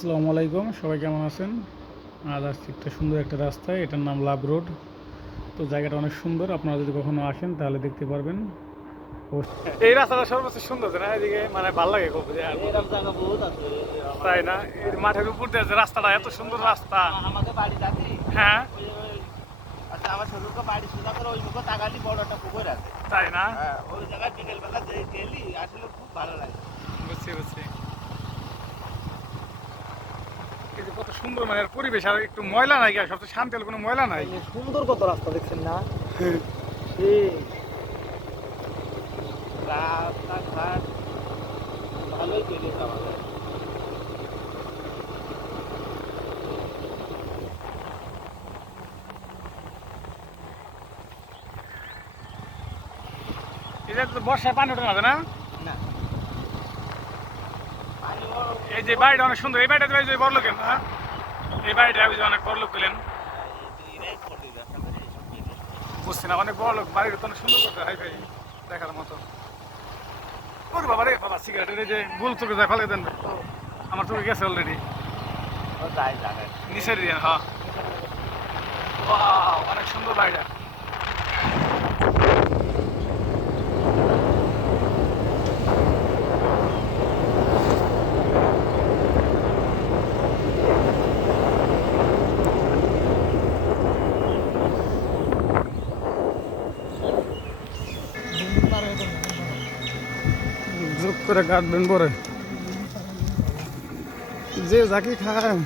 আসসালামু আলাইকুম, সবাই কেমন আছেন? আজ আসছি একটা সুন্দর একটা রাস্তায়, এটার নাম লাভ রোড। তো জায়গাটা অনেক সুন্দর, আপনারা যদি কখনো আসেন তাহলে দেখতে পারবেন। এই রাস্তাটা সর্বোচ্চ সুন্দর না, এদিকে মানে ভালো লাগে খুব। এরকম জায়গা বহুত আছে তাই না? এই মাঠের উপর দিয়ে যে রাস্তাটা, এত সুন্দর রাস্তা। আমাদের বাড়ি যাচ্ছি। হ্যাঁ, আচ্ছা, আমার শ্বশুরকে বাড়ি সোজা করে ওই মুখে তাকালি বড় একটা পুকুর আছে। তাই না? হ্যাঁ, ওই জায়গায় বিকেল বেলা গেলি আসলে খুব ভালো লাগে। বুঝছি বুঝছি। এই যে কত সুন্দর মানে পরিবেশ, আর একটু ময়লা নাই, সবচেয়ে শান্তি হলো কোনো ময়লা নাই। সুন্দর কত রাস্তা দেখছেন না? রাস্তাঘাট ভালোই পেরিয়েছে আমাদের। এটা তো বর্ষায় পানি ওঠে না, না? না, এই যে বাড়িটা অনেক সুন্দর, এই বাড়িটা যে বড় লোকের না, এই বাড়িটা ওই যে অনেক বড় লোক পেলেন। বুঝছি না, অনেক বড় লোক, বাড়িটা তো অনেক সুন্দর করতে, হাই ফাই দেখার মতো। ওরে বাবা রে বাবা, সিগারেটের এই যে গোল চোখে যায় ফেলে দেন, আমার চোখে গেছে অলরেডি। নিচের দিয়ে, হ্যাঁ। ওয়াও, অনেক সুন্দর বাড়িটা। যোগ করে কাটবেন পরে, যে যাকে খায়।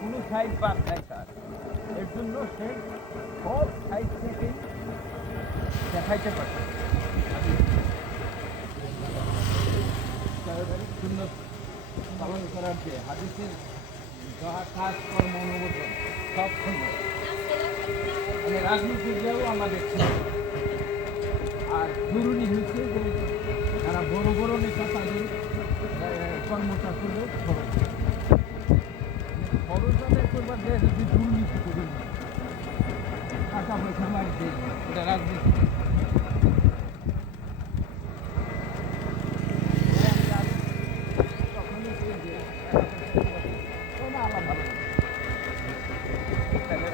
কোনো সাইড বাদ দেয় স্যার, এর জন্য সে সব সাইড থেকেই দেখাইতে পারে। সুন্দর পালন করার যে হাদিসের কাজ কর্ম অনুমোদন সব সুন্দর, মানে রাজনীতিটাও আমাদের ছিল। আর জরুরি হচ্ছে যে যারা বড় বড় নেতা তাদের কর্মটা করলেও খরচ খরচ আদায় করবার দেয় যদি দুর্নীতি করি না, টাকা পয়সা মারছে, এটা রাজনীতি।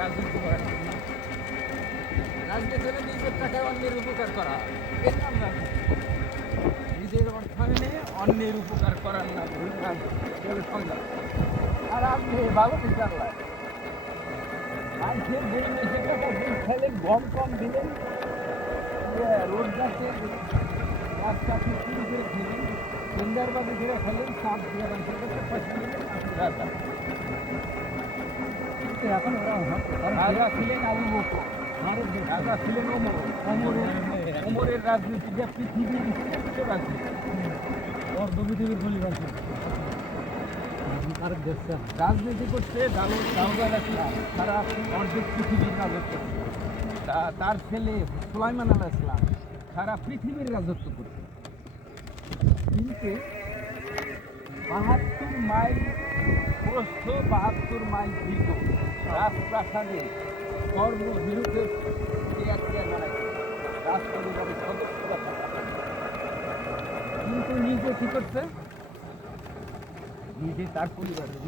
রাজনীতি করা ঠিক না। রাজনীতি হলে নিজের টাকায় অন্যের উপকার করা, এর নাম রাজনীতি। নিজের অর্থায়নে অন্যের উপকার করার নাম রাজনীতি সংজ্ঞা। আর আপনি ভালো বিচার লাগে মানুষের পরিবেশে টাকা দিন খেলেন, গম কম দিলেন, রোড যাচ্ছে রাস্তা শুরু করে খেলেন, সুন্দরবাদে ঘুরে খেলেন, সাপ দিয়ে মানুষের কাছে পয়সা নিলেন, আপনি রাজা। এখন রাজা ছিলেন আবু বকর, রাজা ছিলেন ওমরের রাজনীতি যে পৃথিবীর শ্রেষ্ঠ রাজনীতি, পৃথিবীর বলি রাজনীতি করছে দাউদ আলাইহিসসালাম, তারা অর্ধেক পৃথিবীর রাজত্ব করছে। তার ছেলে সুলাইমান আলাইহিসসালাম সারা পৃথিবীর রাজত্ব করছে। কিন্তু ৭২ মাইল প্রস্থ, ৭২ মাইল দীর্ঘ রাজপ্রাসাদে কর্মবিরুদ্ধে রাজপরিবারের সদস্যরা থাকা, কিন্তু নিজে কি করছে, নিজে তার পরিবারের